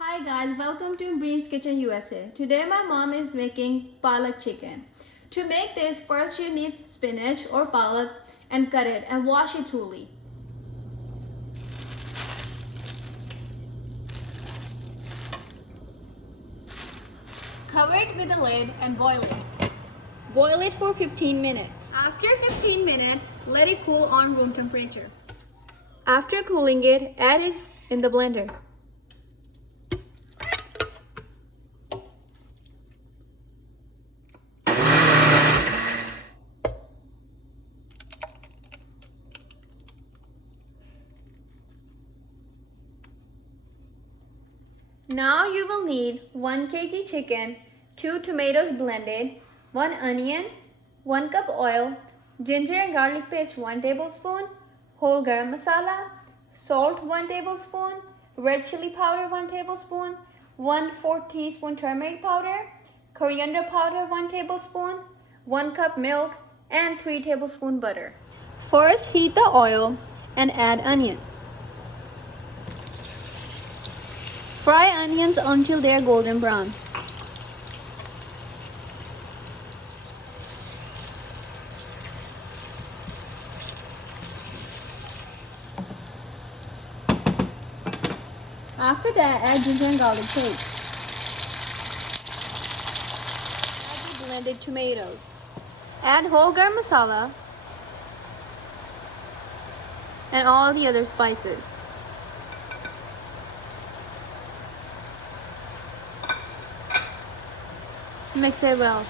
Hi guys, welcome to Ambreen's Kitchen USA. Today my mom is making palak chicken. To make this, first you need spinach or palak and cut it and wash it thoroughly. Cover it with a lid and boil it. Boil it for 15 minutes. After 15 minutes, let it cool on room temperature. After cooling it, add it in the blender. Now you will need 1 kg chicken, 2 tomatoes blended, 1 onion, 1 cup oil, ginger and garlic paste 1 tablespoon, whole garam masala, salt 1 tablespoon, red chili powder 1 tablespoon, 1/4 teaspoon turmeric powder, coriander powder 1 tablespoon, 1 cup milk and 3 tablespoon butter. First heat the oil and add onion. Fry onions until they are golden brown. After that, add ginger and garlic paste. Add the blended tomatoes. Add whole garam masala and all the other spices. Mix it well.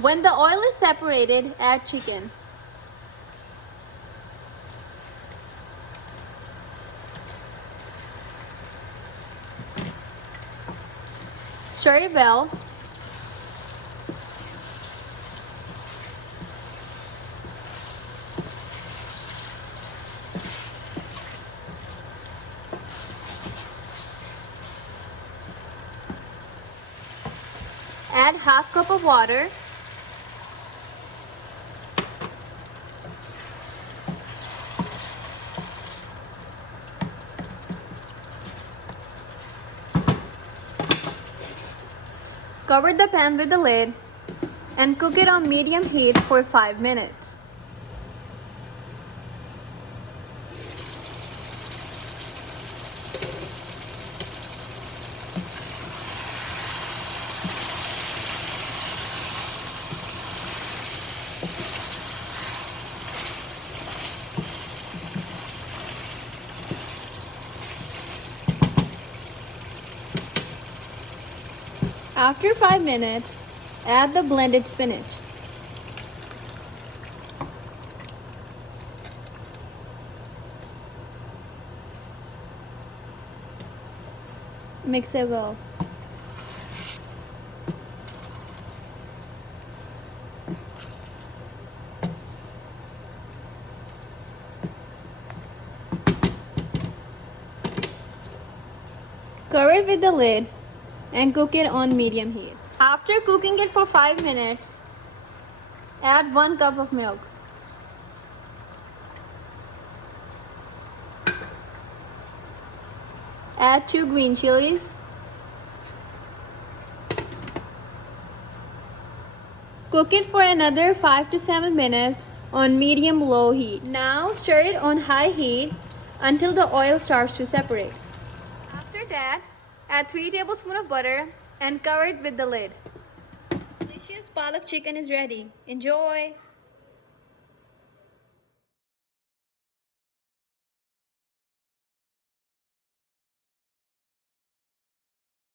When the oil is separated, add chicken. Stir it well. Add half cup of water. Cover the pan with the lid and cook it on medium heat for 5 minutes. After 5 minutes, add the blended spinach. Mix it well. Cover it with the lid and cook it on medium heat. After cooking it for 5 minutes, add 1 cup of milk. Add 2 green chilies. Cook it for another 5 to 7 minutes on medium-low heat. Now stir it on high heat until the oil starts to separate. After that, add 3 tablespoons of butter and cover it with the lid. Delicious palak chicken is ready. Enjoy!